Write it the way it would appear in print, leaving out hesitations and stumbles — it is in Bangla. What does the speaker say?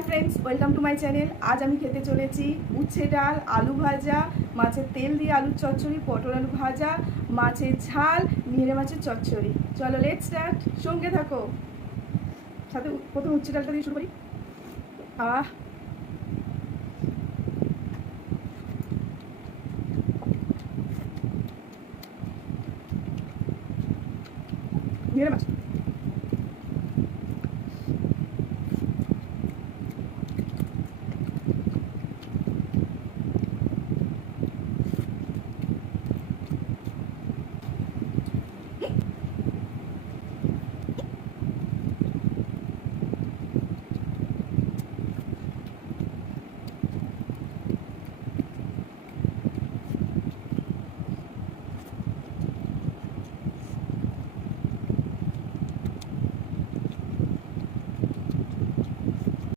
Hi friends welcome to my channel. आज আমি খেতে চলেছি উচ্ছে ডাল, আলু ভাজা, মাছের তেল দিয়ে আলুর চচ্চড়ি, পটল আলু ভাজা, মাছের ঝাল, নিংড়ে মাছের চচ্চড়ি। চলো লেটস স্টার্ট, সঙ্গে থাকো। সাথে প্রথম উচ্ছে ডালটা দিয়ে শুরু করি।